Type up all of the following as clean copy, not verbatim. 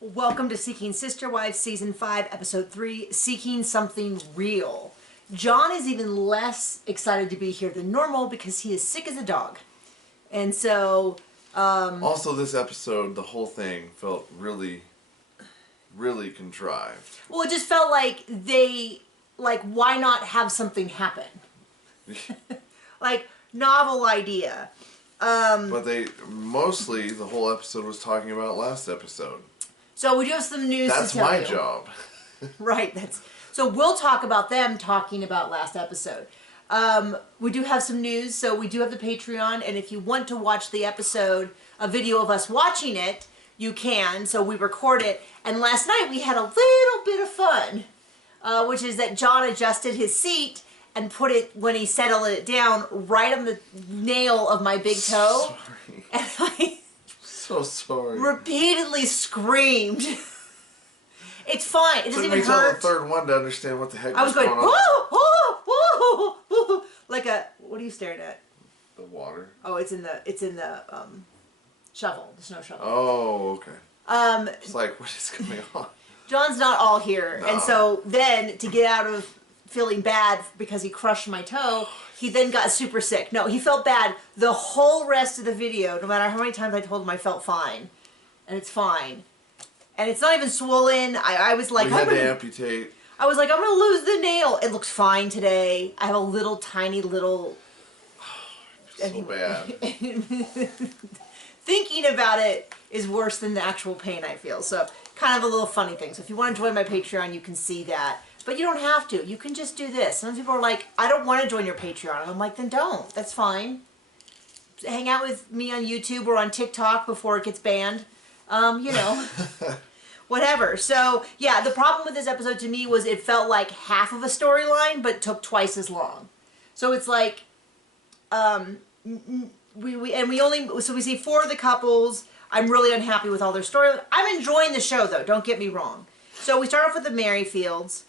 Welcome to Seeking Sister Wives Season 5, Episode 3, Seeking Something Real. John is even less excited to be here than normal because he is sick as a dog. And so... also, this episode, the whole thing felt really contrived. Well, it just felt like why not have something happen? Like, novel idea. But mostly the whole episode was talking about last episode. So we do have some news That's to tell you. my job. Right. So we'll talk about them talking about last episode. We do have some news. So we do have the Patreon. And if you want to watch the episode, a video of us watching it, you can. So we record it. And last night we had a little bit of fun, which is that John adjusted his seat and put it, when he settled it down, right on the nail of my big toe. Sorry. And I... So sorry. repeatedly screamed. It's fine. It doesn't even Took me till hurt. the third one to understand what the heck I was going, going whoo, on. whoo, whoo, whoo, like a. What are you staring at? The water. Oh, it's in the shovel, the snow shovel. Oh, okay. It's like, what is going on? John's not all here, No. and so then to get out of feeling bad because he crushed my toe, he then got super sick. No, he felt bad the whole rest of the video, no matter how many times I told him I felt fine. And it's fine. And it's not even swollen. I was like, We had to amputate. I was like, I'm going to lose the nail. It looks fine today. I have a little, tiny little... So bad. Thinking about it is worse than the actual pain I feel. So, kind of a little funny thing. So if you want to join my Patreon, you can see that. But you don't have to. You can just do this. Some people are like, I don't want to join your Patreon. And I'm like, then don't. That's fine. Hang out with me on YouTube or on TikTok before it gets banned. You know. Whatever. So, yeah, the problem with this episode to me was it felt like half of a storyline, but took twice as long. So it's like, we see 4 of the couples. I'm really unhappy with all their story. I'm enjoying the show, though. Don't get me wrong. So we start off with the Merrifields.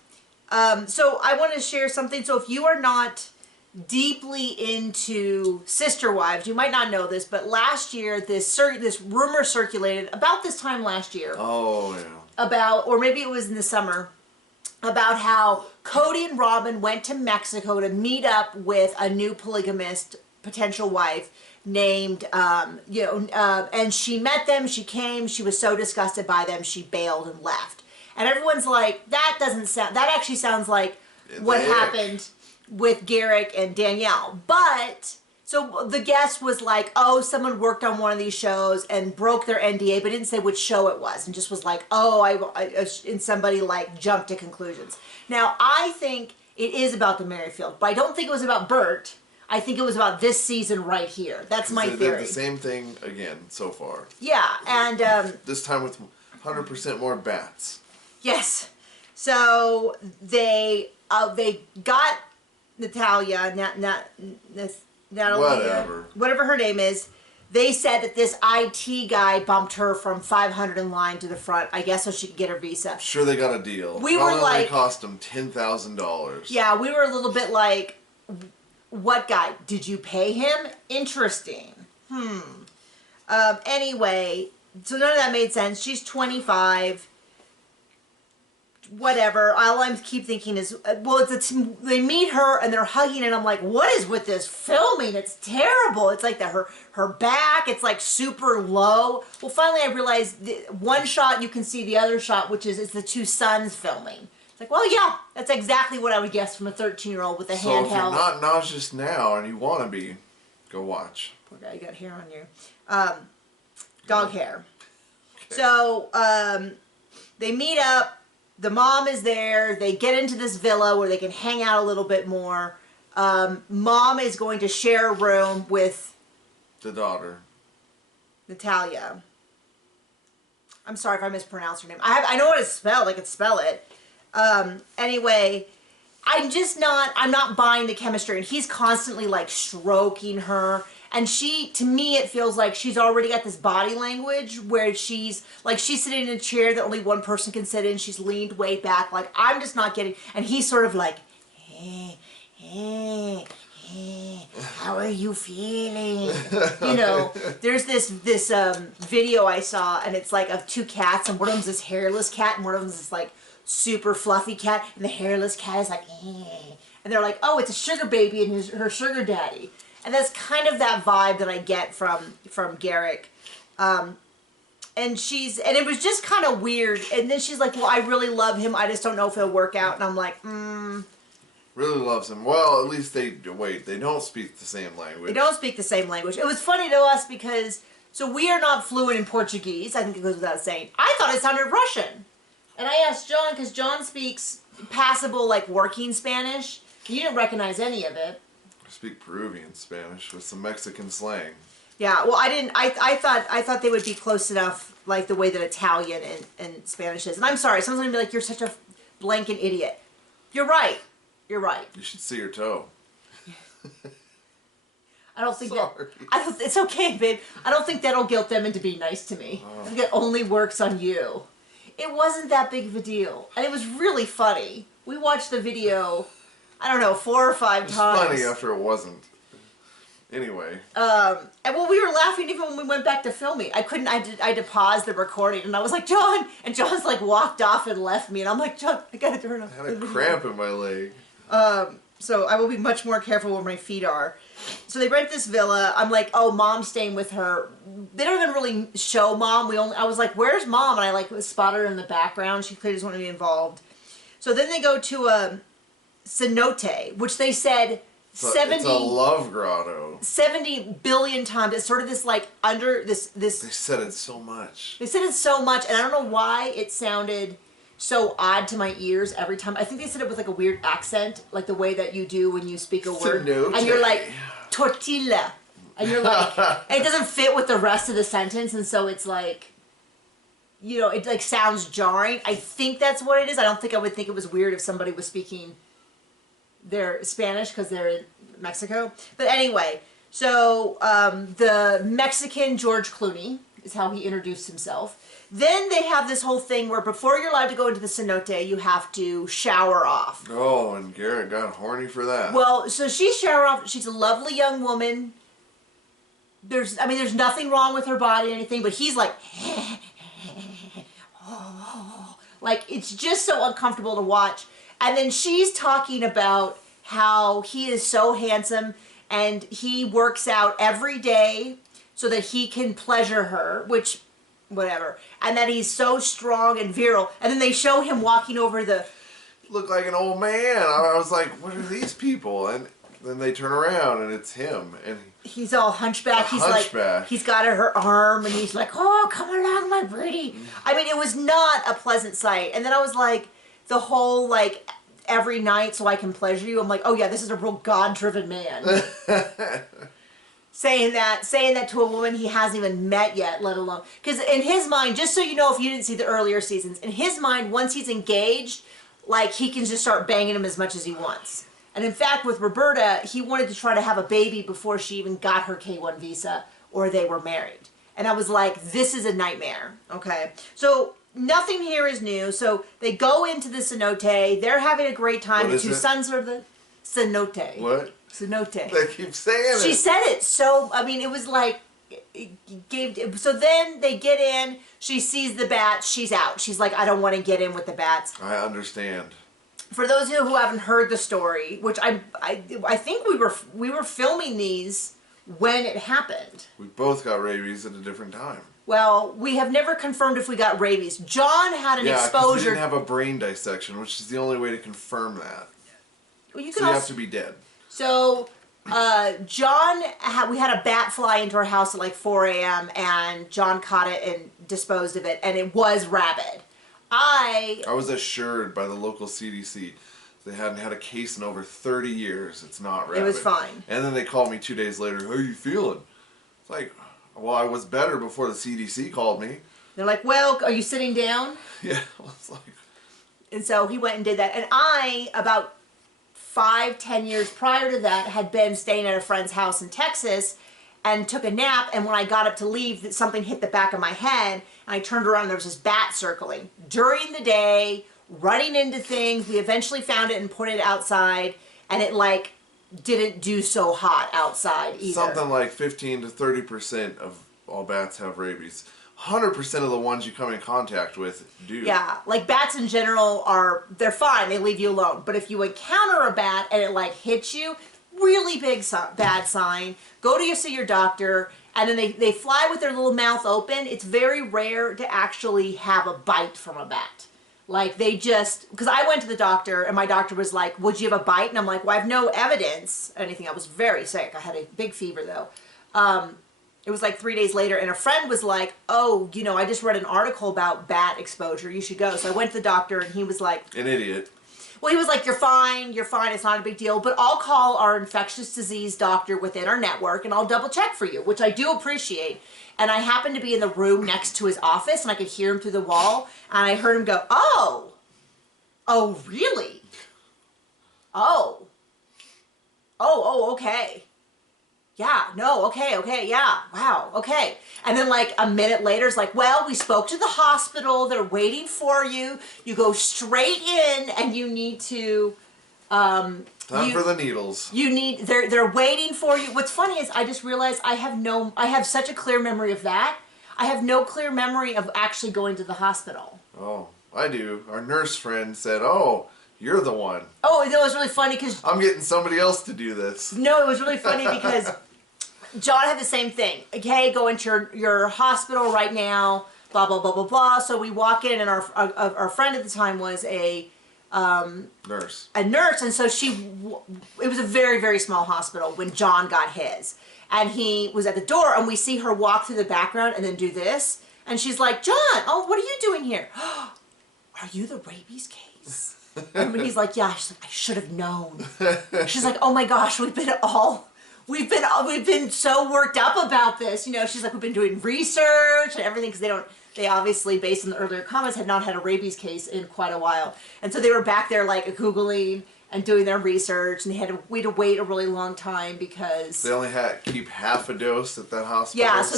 So I want to share something. So if you are not deeply into Sister Wives, you might not know this, but last year this rumor circulated about this time last year. Oh, yeah. About, or maybe it was in the summer, about how Cody and Robin went to Mexico to meet up with a new polygamist potential wife named, and she met them, she came, she was so disgusted by them, she bailed and left. And everyone's like, that actually sounds like what happened with Garrick and Danielle. But, so the guest was like, oh, someone worked on one of these shows and broke their NDA, but didn't say which show it was, and just was like, oh, and somebody like jumped to conclusions. Now, I think it is about the Merrifield, but I don't think it was about Bert. I think it was about this season right here. That's my theory. They did the same thing again so far. Yeah, and... this time with 100% more bats. Yes. So they got Natalia, whatever her name is. They said that this IT guy bumped her from 500 in line to the front, I guess so she could get her visa. Sure, they got a deal. We were like... It cost them $10,000. Yeah, we were a little bit like... What guy? Did you pay him? Interesting. Anyway, so none of that made sense. She's 25. Whatever. All I keep thinking is, well, they meet her and they're hugging and I'm like, what is with this filming? It's terrible. It's like her back, it's like super low. Well, finally I realized one shot you can see the other shot, which is it's the 2 sons filming. Like, well, yeah, that's exactly what I would guess from a 13-year-old with a handheld. So if you're not nauseous now and you want to be, go watch. Poor guy, you got hair on you. Dog hair. Okay. So they meet up. The mom is there. They get into this villa where they can hang out a little bit more. Mom is going to share a room with... the daughter. Natalia. I'm sorry if I mispronounced her name. I know what it's spelled. I could spell it. Anyway, I'm not buying the chemistry, and he's constantly like stroking her, and to me it feels like she's already got this body language where she's sitting in a chair that only one person can sit in, she's leaned way back, like I'm just not getting, and he's sort of like, "Hey, how are you feeling?" You know, there's this video I saw, and it's like of two cats, and one of them's this hairless cat, and one of them's this like super fluffy cat, and the hairless cat is like, "Hey," and they're like, "Oh, it's a sugar baby and her sugar daddy," and that's kind of that vibe that I get from Garrick. And it was just kind of weird. And then she's like, "Well, I really love him. I just don't know if he'll work out." And I'm like, Really loves him. Well, at least they don't speak the same language. They don't speak the same language. It was funny to us because, so we are not fluent in Portuguese. I think it goes without saying. I thought it sounded Russian. And I asked John, because John speaks passable, like, working Spanish. You didn't recognize any of it. I speak Peruvian Spanish with some Mexican slang. Yeah, well, I didn't. I thought they would be close enough, like the way that Italian and Spanish is. And I'm sorry, someone's gonna be like, "You're such a blanket idiot." You're right. You're right. You should see her toe. I don't think Sorry. it's okay, babe. I don't think that'll guilt them into being nice to me. I think it only works on you. It wasn't that big of a deal, and it was really funny. We watched the video, I don't know, 4 or 5 It's times. funny after it wasn't. Anyway. And well, we were laughing even when we went back to filming. I had to pause the recording, and I was like, "John," and John's like walked off and left me, and I'm like, "John, I gotta turn off." I had a cramp in my leg. So I will be much more careful where my feet are. So they rent this villa. I'm like, "Oh, Mom's staying with her." They don't even really show Mom. I was like, "Where's Mom?" And I like spotted her in the background. She clearly doesn't want to be involved. So then they go to a cenote, which they said It's a love grotto. 70 billion times. It's sort of this like this. They said it so much. They said it so much, and I don't know why it sounded so odd to my ears every time. I think they said it with like a weird accent, like the way that you do when you speak a word. Cenote. And you're like, "Tortilla." And you're like, and it doesn't fit with the rest of the sentence, and so it's like, you know, it like sounds jarring. I think that's what it is. I don't think I would think it was weird if somebody was speaking their Spanish because they're in Mexico. But anyway, so the Mexican George Clooney is how he introduced himself. Then they have this whole thing where before you're allowed to go into the cenote, you have to shower off. Oh, and Garrett got horny for that. Well, so she shower off. She's a lovely young woman. There's nothing wrong with her body or anything, but he's like, like it's just so uncomfortable to watch. And then she's talking about how he is so handsome and he works out every day so that he can pleasure her, which, whatever. And that he's so strong and virile. And then they show him walking over the... Looked like an old man. I was like, what are these people? And then they turn around and it's him. And he's all hunchback. He's hunchback. like, he's got her arm and he's like, "Oh, come along, my pretty." I mean, it was not a pleasant sight. And then I was like, the whole like... every night so I can pleasure you. I'm like, "Oh yeah, this is a real God-driven man." saying that to a woman he hasn't even met yet, let alone, because in his mind, just so you know, if you didn't see the earlier seasons, in his mind, once he's engaged, like he can just start banging him as much as he wants. And in fact, with Roberta, he wanted to try to have a baby before she even got her K-1 visa or they were married. And I was like, this is a nightmare. Okay, so nothing here is new. So they go into the cenote. They're having a great time. What the is two it? sons are the cenote. what? Cenote. They keep saying it. She said it. So I mean, it was like it gave. So then they get in. She sees the bats. She's out. She's like, "I don't want to get in with the bats." I understand. For those of you who haven't heard the story, which I think we were filming these when it happened. We both got rabies at a different time. Well, we have never confirmed if we got rabies. John had an Yeah, 'cause exposure. he didn't have a brain dissection, which is the only way to confirm that. Well, you So can you also, have to be dead. So, John, we had a bat fly into our house at like 4 a.m. and John caught it and disposed of it, and it was rabid. I was assured by the local CDC they hadn't had a case in over 30 years. It's not rabid. It was fine. And then they called me 2 days later. How are you feeling? It's like, well, I was better before the CDC called me. They're like, "Well, are you sitting down?" Yeah, well, it's like... And so he went and did that. And I, about 5-10 years prior to that, had been staying at a friend's house in Texas and took a nap. And when I got up to leave, something hit the back of my head. And I turned around and there was this bat circling. During the day, running into things. We eventually found it and put it outside. And it like didn't do so hot outside either. Something like 15 to 30% of all bats have rabies. 100% of the ones you come in contact with do. Yeah, like bats in general they're fine, they leave you alone. But if you encounter a bat and it like hits you, really bad sign. Go to see your doctor, and then they fly with their little mouth open. It's very rare to actually have a bite from a bat. Like they just, because I went to the doctor and my doctor was like, would you have a bite? And I'm like, well, I have no evidence, anything. I was very sick. I had a big fever though. It was like 3 days later, and a friend was like, oh, you know, I just read an article about bat exposure. You should go. So I went to the doctor, and he was like... An idiot. Well, he was like, you're fine, it's not a big deal, but I'll call our infectious disease doctor within our network, and I'll double check for you, which I do appreciate. And I happened to be in the room next to his office, and I could hear him through the wall, and I heard him go, oh, really? Oh, okay. Yeah, no, okay, yeah, wow, okay. And then like a minute later, it's like, well, we spoke to the hospital, they're waiting for you. You go straight in and you need to... Time for the needles. They're waiting for you. What's funny is I just realized I have such a clear memory of that. I have no clear memory of actually going to the hospital. Oh, I do. Our nurse friend said, oh, you're the one. Oh, it was really funny because... I'm getting somebody else to do this. No, it was really funny because... John had the same thing. Okay, go into your hospital right now, blah, blah, blah, blah, blah. So we walk in, and our friend at the time was a nurse. And so it was a very, very small hospital when John got his. And he was at the door, and we see her walk through the background and then do this. And she's like, John, oh, what are you doing here? Are you the rabies case? And he's like, yeah. She's like, I should have known. She's like, oh my gosh, we've been so worked up about this. You know, she's like, we've been doing research and everything because they obviously, based on the earlier comments, had not had a rabies case in quite a while. And so they were back there like Googling and doing their research, and we had to wait a really long time because... They only had keep half a dose at that hospital. Yeah, so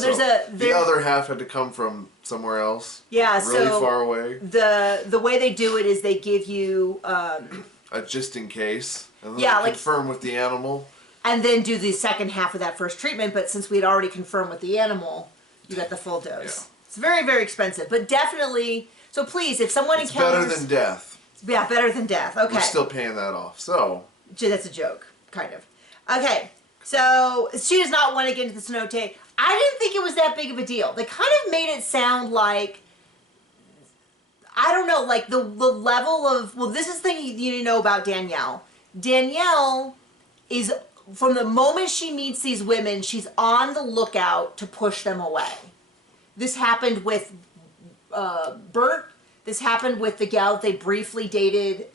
the other half had to come from somewhere else. Yeah, really far away. The way they do it is they give you... a just in case. And then yeah, confirm with the animal. And then do the second half of that first treatment, but since we had already confirmed with the animal, you got the full dose. Yeah. It's very, very expensive, but definitely... So please, if someone encounters... Better than death. Yeah, better than death. Okay. We're still paying that off, so... That's a joke, kind of. Okay, so she does not want to get into the cenote. I didn't think it was that big of a deal. They kind of made it sound like... I don't know, like the level of... Well, this is the thing you need to know about Danielle. Danielle is... From the moment she meets these women, she's on the lookout to push them away. This happened with Bert. This happened with the gal that they briefly dated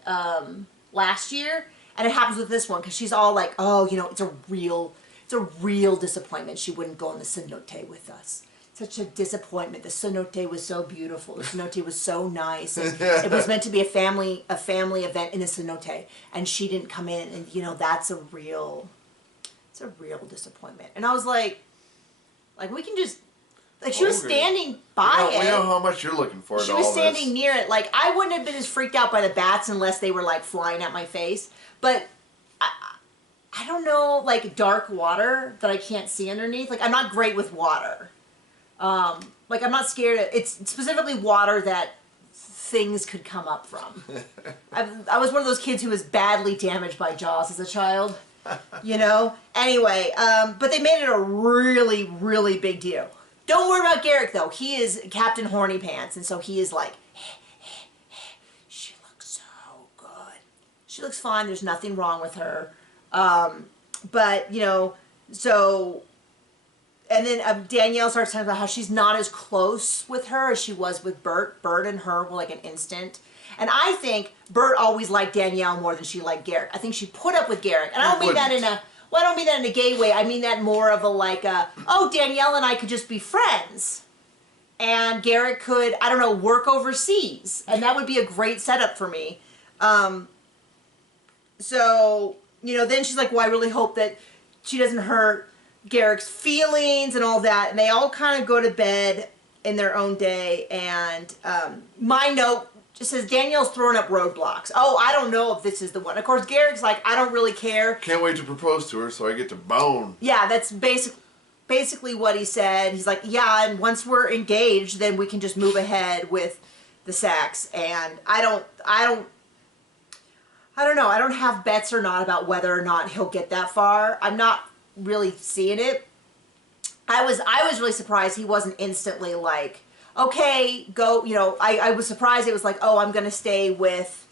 last year. And it happens with this one because she's all like, oh, you know, it's a real disappointment. She wouldn't go on the cenote with us. Such a disappointment. The cenote was so beautiful. The cenote was so nice. It was meant to be a family event in the cenote. And she didn't come in, and you know, it's a real disappointment. And I was like we can just... Like, she was standing by it. We know how much you're looking for. She was standing near it. Like, I wouldn't have been as freaked out by the bats unless they were, like, flying at my face. But I don't know, like, dark water that I can't see underneath. Like, I'm not great with water. Like, I'm not scared of... It's specifically water that things could come up from. I was one of those kids who was badly damaged by Jaws as a child. You know? Anyway, but they made it a really, really big deal. Don't worry about Garrick, though. He is Captain Horny Pants, and so he is like, she looks so good. She looks fine. There's nothing wrong with her. But, you know, so... And then Danielle starts talking about how she's not as close with her as she was with Bert. Bert and her were like an instant. And I think Bert always liked Danielle more than she liked Garrick. I think she put up with Garrick. And I don't mean that in a... Well, I don't mean that in a gay way. I mean that more of oh, Danielle and I could just be friends. And Garrick could, I don't know, work overseas. And that would be a great setup for me. So, you know, then she's like, well, I really hope that she doesn't hurt Garrick's feelings and all that. And they all kind of go to bed in their own day. And my note just says Danielle's throwing up roadblocks. Oh, I don't know if this is the one. Of course, Garrick's like, I don't really care. Can't wait to propose to her so I get to bone. Yeah, that's basically what he said. He's like, yeah, and once we're engaged, then we can just move ahead with the sex. And I don't know. I don't have bets or not about whether or not he'll get that far. I'm not really seeing it. I was really surprised he wasn't instantly like, okay, go, you know, I was surprised it was like, oh, I'm going to stay with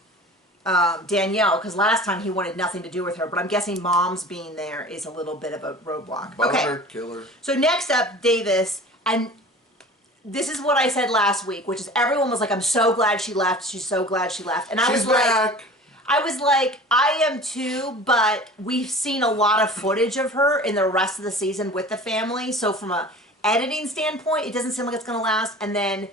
Danielle, because last time he wanted nothing to do with her, but I'm guessing Mom's being there is a little bit of a roadblock. Bummer, killer. So next up, Davis, and this is what I said last week, which is everyone was like, I'm so glad she left, she's so glad she left. And I was like, I am too, but we've seen a lot of footage of her in the rest of the season with the family, so from a editing standpoint, it doesn't seem like it's going to last. And then,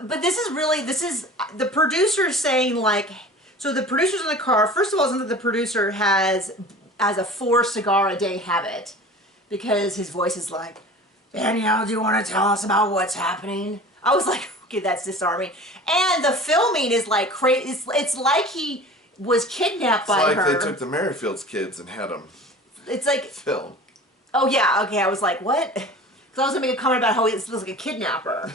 but this is the producer's saying like, so the producer's in the car. First of all, isn't that the producer has a 4 cigar a day habit, because his voice is like, Danielle, do you want to tell us about what's happening? I was like, okay, that's disarming. And the filming is like crazy. It's like he was kidnapped by her. It's like they took the Merrifield's kids and had them. It's like film. Oh yeah, okay. I was like, what? Because I was gonna make a comment about how it looks like a kidnapper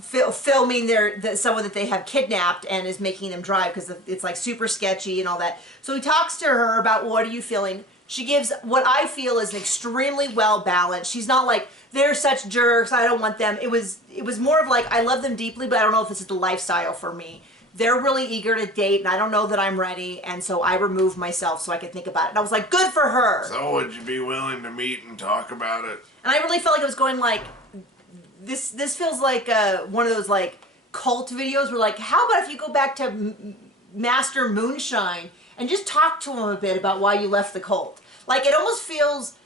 filming someone that they have kidnapped and is making them drive, because it's like super sketchy and all that. So he talks to her about, what are you feeling? She gives what I feel is extremely well balanced. She's not like, they're such jerks, I don't want them. It was more of like, I love them deeply, but I don't know if this is the lifestyle for me. They're really eager to date, and I don't know that I'm ready, and so I removed myself so I could think about it. And I was like, good for her. So would you be willing to meet and talk about it? And I really felt like it was going like, this feels like one of those like cult videos where like, how about if you go back to Master Moonshine and just talk to him a bit about why you left the cult? Like, it almost feels,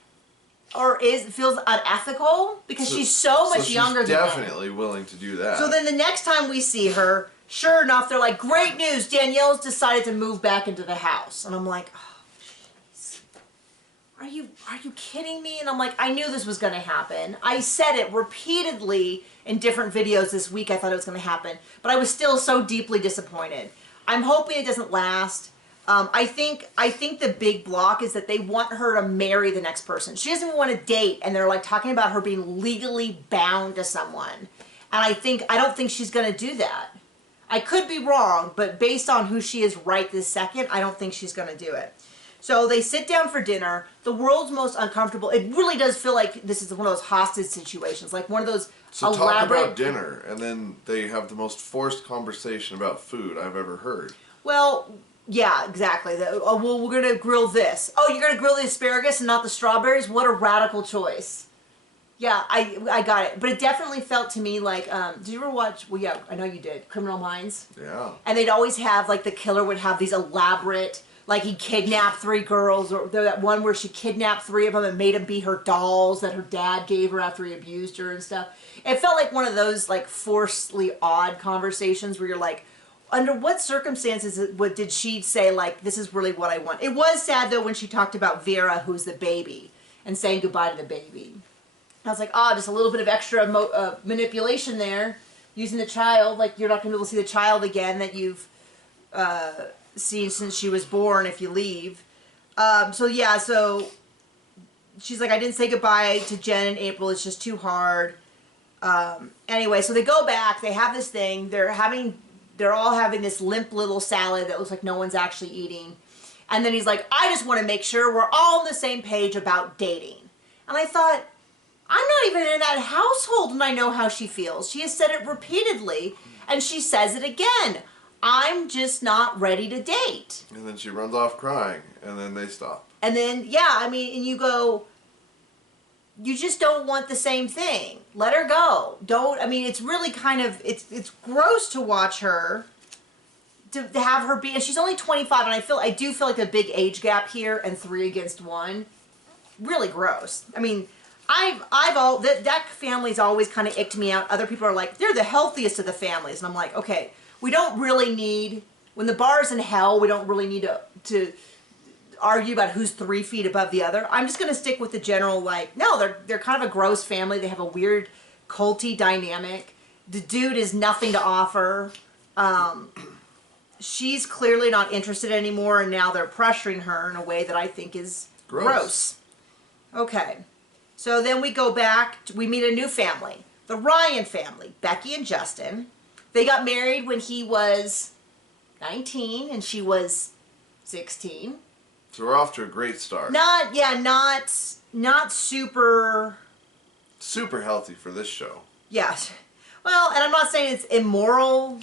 feels unethical, because she's so much younger than him. She's definitely willing to do that. So then the next time we see her, sure enough, they're like, great news, Danielle's decided to move back into the house. And I'm like, oh, jeez. Are you kidding me? And I'm like, I knew this was going to happen. I said it repeatedly in different videos this week. I thought it was going to happen. But I was still so deeply disappointed. I'm hoping it doesn't last. I think the big block is that they want her to marry the next person. She doesn't even want to date, and they're like talking about her being legally bound to someone. And I don't think she's going to do that. I could be wrong, but based on who she is right this second, I don't think she's going to do it. So they sit down for dinner. The world's most uncomfortable. It really does feel like this is one of those hostage situations, like one of those elaborate... talk about dinner, and then they have the most forced conversation about food I've ever heard. Well, yeah, exactly. Well, we're going to grill this. Oh, you're going to grill the asparagus and not the strawberries? What a radical choice. Yeah, I got it. But it definitely felt to me like, did you ever watch, well, yeah, I know you did, Criminal Minds? Yeah. And they'd always have, like, the killer would have these elaborate, like, he kidnapped 3 girls, or that one where she kidnapped 3 of them and made them be her dolls that her dad gave her after he abused her and stuff. It felt like one of those, like, forcedly odd conversations where you're like, under what circumstances did she say, like, this is really what I want? It was sad, though, when she talked about Vera, who's the baby, and saying goodbye to the baby. I was like, just a little bit of extra manipulation there, using the child. Like, you're not going to be able to see the child again that you've seen since she was born if you leave. So she's like, I didn't say goodbye to Jen and April. It's just too hard. Anyway, so they go back. They have this thing. They're all having this limp little salad that looks like no one's actually eating. And then he's like, I just want to make sure we're all on the same page about dating. And I thought, I'm not even in that household and I know how she feels. She has said it repeatedly, and she says it again. I'm just not ready to date. And then she runs off crying, and then they stop. And then, yeah, I mean, and you go, you just don't want the same thing. Let her go. It's really kind of, it's gross to watch her, to have her be, and she's only 25, and I do feel like a big age gap here, and 3 against 1. Really gross. I mean, that family's always kind of icked me out. Other people are like, they're the healthiest of the families. And I'm like, okay, we don't really need, when the bar's in hell, we don't really need to argue about who's 3 feet above the other. I'm just going to stick with the general, like, no, they're kind of a gross family. They have a weird culty dynamic. The dude is nothing to offer. She's clearly not interested anymore, and now they're pressuring her in a way that I think is gross. Okay. So then we go back, we meet a new family. The Ryan family, Becky and Justin. They got married when he was 19 and she was 16. So we're off to a great start. Not super... Super healthy for this show. Yeah. Well, and I'm not saying it's immoral.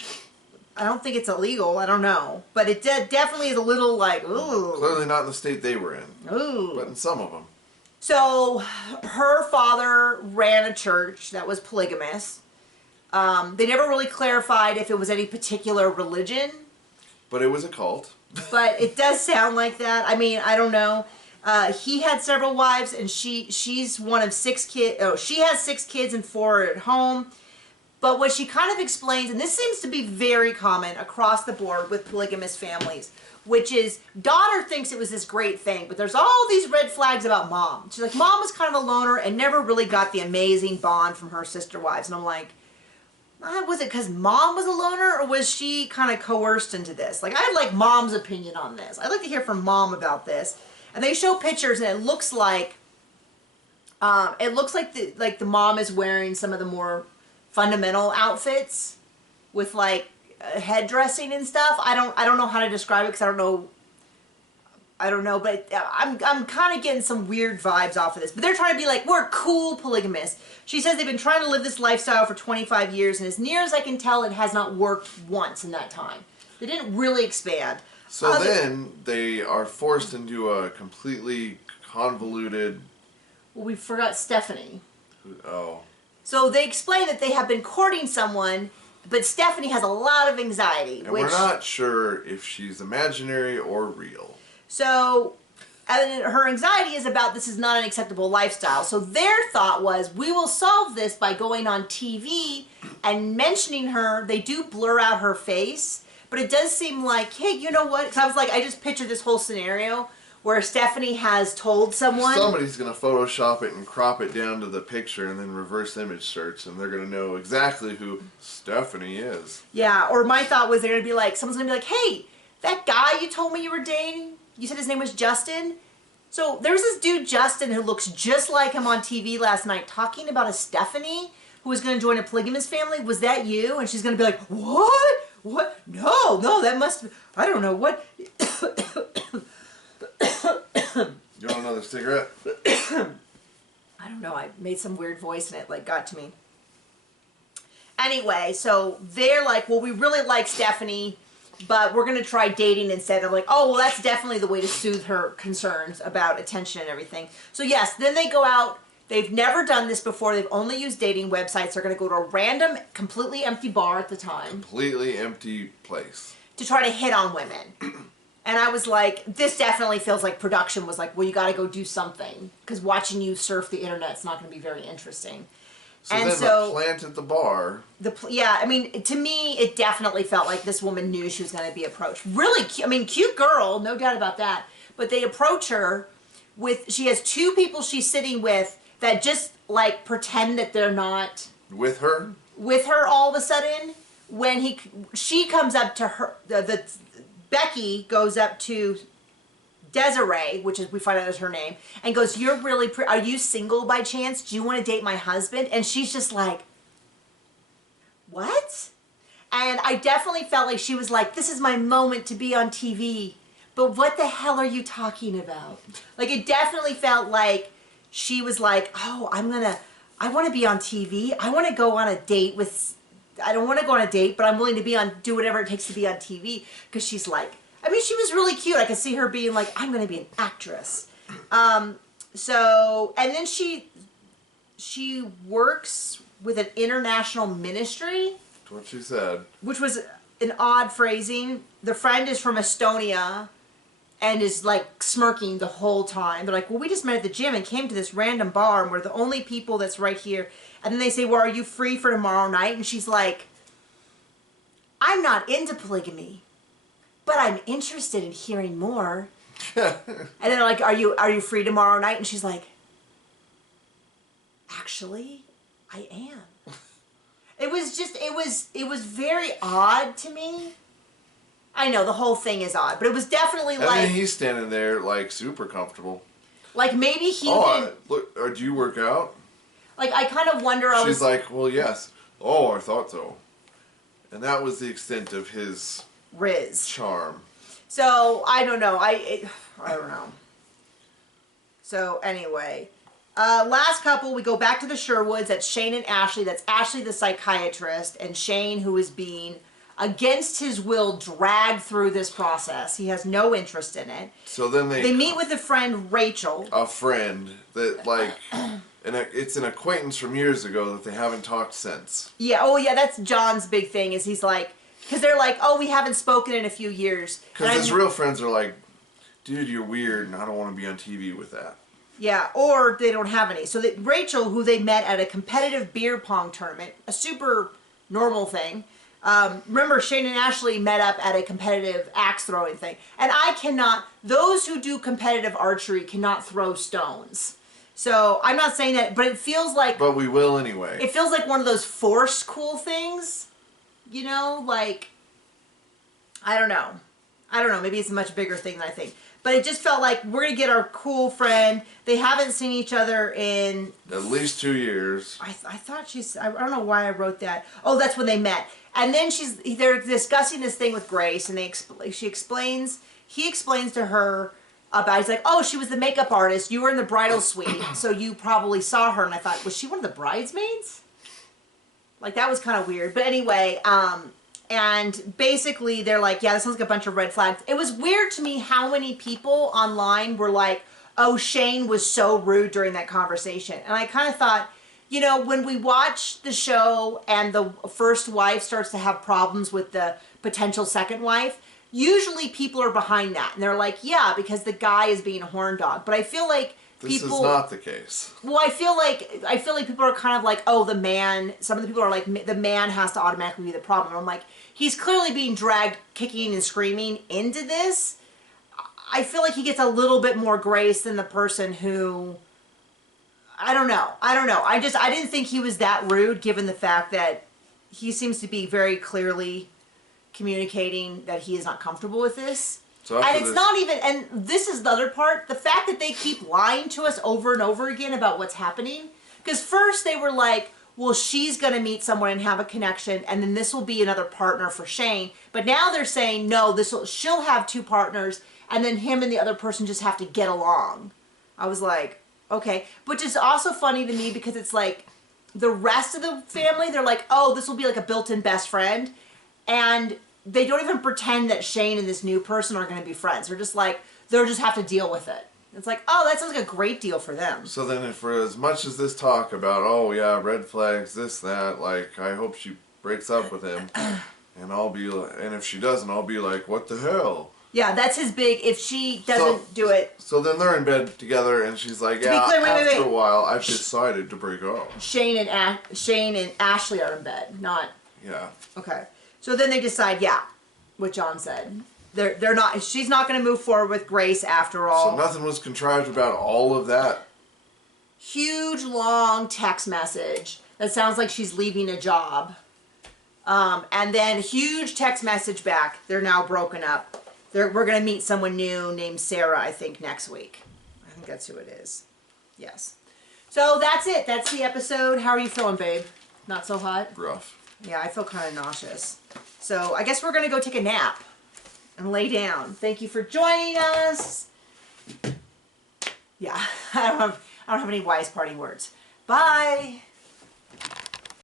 I don't think it's illegal. I don't know. But it definitely is a little like, ooh. Clearly not in the state they were in. Ooh. But in some of them. So, her father ran a church that was polygamous. They never really clarified if it was any particular religion. But it was a cult. But it does sound like that. I mean, I don't know. He had several wives, and she's one of 6 kids. Oh, she has 6 kids and 4 at home. But what she kind of explains, and this seems to be very common across the board with polygamous families, which is daughter thinks it was this great thing, but there's all these red flags about mom. She's like, mom was kind of a loner and never really got the amazing bond from her sister wives. And I'm like, was it because mom was a loner, or was she kind of coerced into this? Like, I'd like mom's opinion on this. I'd like to hear from mom about this. And they show pictures, and it looks like the mom is wearing some of the more fundamental outfits with like head dressing and stuff. I don't know how to describe it because I don't know, but I'm kind of getting some weird vibes off of this. But they're trying to be like, we're cool polygamists. She says they've been trying to live this lifestyle for 25 years, and as near as I can tell, it has not worked once in that time. They didn't really expand. So then they are forced into a completely convoluted... Well, we forgot Stephanie. Oh. So they explain that they have been courting someone, but Stephanie has a lot of anxiety. And we're not sure if she's imaginary or real. So, and her anxiety is about this is not an acceptable lifestyle. So their thought was, we will solve this by going on TV and mentioning her. They do blur out her face, but it does seem like, hey, you know what? Because I was like, I just pictured this whole scenario where Stephanie has told someone. Somebody's going to Photoshop it and crop it down to the picture and then reverse image search, and they're going to know exactly who Stephanie is. Yeah, or my thought was they're going to be like, someone's going to be like, hey, that guy you told me you were dating, you said his name was Justin? So there's this dude, Justin, who looks just like him on TV last night talking about a Stephanie who was going to join a polygamous family. Was that you? And she's going to be like, what? What? No, that must be, I don't know, what? You want another cigarette? I don't know, I made some weird voice and it like got to me. Anyway, so they're like, well, we really like Stephanie, but we're going to try dating instead. I'm like, oh, well, that's definitely the way to soothe her concerns about attention and everything. So yes, then they go out. They've never done this before. They've only used dating websites. They're going to go to a random, completely empty bar at the time. Completely empty place. To try to hit on women. And I was like, this definitely feels like production was like, well, you got to go do something. Because watching you surf the internet is not going to be very interesting. So and then the plant at the bar. Yeah, I mean, to me, it definitely felt like this woman knew she was going to be approached. Really cute. I mean, cute girl, no doubt about that. But they approach her with, she has 2 people she's sitting with that just, like, pretend that they're not... With her? With her all of a sudden. When she comes up to her, Becky goes up to Desiree, which is, we find out is her name, and goes, you're really are you single by chance? Do you want to date my husband? And she's just like, what? And I definitely felt like she was like, this is my moment to be on TV. But what the hell are you talking about? Like, it definitely felt like she was like, oh, I want to be on TV. I want to go on a date with, I don't want to go on a date, but I'm willing to do whatever it takes to be on TV. Because she's like, I mean, she was really cute. I could see her being like, I'm going to be an actress. So, and then she works with an international ministry. That's what she said. Which was an odd phrasing. The friend is from Estonia and is like smirking the whole time. They're like, well, we just met at the gym and came to this random bar and we're the only people that's right here. And then they say, well, are you free for tomorrow night? And she's like, I'm not into polygamy, but I'm interested in hearing more. And then they're like, are you free tomorrow night? And she's like, actually, I am. It was just, it was very odd to me. I know the whole thing is odd, but it was definitely And like, then he's standing there like super comfortable. like maybe he didn't, Look, do you work out? like I kind of wonder. She's like, well, yes. Oh, I thought so. And that was the extent of his Riz. charm. So I don't know. I don't know. So anyway, last couple, we go back to the Sherwoods. That's Shane and Ashley. That's Ashley, the psychiatrist, and Shane, who is being, against his will, dragged through this process. He has no interest in it. So then They meet with a friend, Rachel. a friend that like, it's an acquaintance from years ago that they haven't talked since. Yeah. Oh, yeah. That's John's big thing. Is he's like, because they're like, oh, we haven't spoken in a few years. Because his real friends are like, dude, you're weird, and I don't want to be on TV with that. Yeah, or they don't have any. So that Rachel, who they met at a competitive beer pong tournament, a super normal thing. Remember, Shane and Ashley met up at a competitive axe throwing thing. And I cannot, those who do competitive archery cannot throw stones. So I'm not saying that, but it feels like... But we will anyway. It feels like one of those forced cool things. You know, like... I don't know. Maybe it's a much bigger thing than I think. But it just felt like we're going to get our cool friend. They haven't seen each other in... At least 2 years. I thought she's... I don't know why I wrote that. Oh, that's when they met. And then they're discussing this thing with Grace, and he explains to her about... He's like, oh, she was the makeup artist. You were in the bridal suite, so you probably saw her. And I thought, was she one of the bridesmaids? Like, that was kind of weird. But anyway... And basically, they're like, yeah, this sounds like a bunch of red flags. It was weird to me how many people online were like, oh, Shane was so rude during that conversation. And I kind of thought, you know, when we watch the show and the first wife starts to have problems with the potential second wife, usually people are behind that. And they're like, yeah, because the guy is being a horn dog. But I feel like This is not the case. Well, I feel like people are kind of like, oh, the man. Some of the people are like, the man has to automatically be the problem. I'm like, he's clearly being dragged, kicking and screaming into this. I feel like he gets a little bit more grace than the person who. I don't know. I didn't think he was that rude, given the fact that he seems to be very clearly communicating that he is not comfortable with this. So and it's not even, and this is the other part, the fact that they keep lying to us over and over again about what's happening. Because first they were like, well, she's going to meet someone and have a connection, and then this will be another partner for Shane. But now they're saying, no, she'll have two partners, and then him and the other person just have to get along. I was like, okay. Which is also funny to me because it's like, the rest of the family, they're like, oh, this will be like a built-in best friend. And they don't even pretend that Shane and this new person are going to be friends. They're just like, they'll just have to deal with it. It's like, oh, that sounds like a great deal for them. So then for as much as this talk about, oh yeah, red flags, this, that, like, I hope she breaks up with him. And I'll be like, and if she doesn't, I'll be like, what the hell? Yeah, that's his big, if she doesn't do it. So then they're in bed together and she's like, yeah, after a while, I've decided to break up. Shane and Ashley are in bed, not. Yeah. Okay. So then they decide, yeah, what John said. They're not, she's not going to move forward with Grace after all. So nothing was contrived about all of that. Huge, long text message that sounds like she's leaving a job. And then huge text message back. They're now broken up. We're going to meet someone new named Sarah, I think, next week. I think that's who it is. Yes. So that's it. That's the episode. How are you feeling, babe? Not so hot? Rough. Yeah, I feel kind of nauseous. So I guess we're going to go take a nap and lay down. Thank you for joining us. Yeah, I don't have any wise parting words. Bye.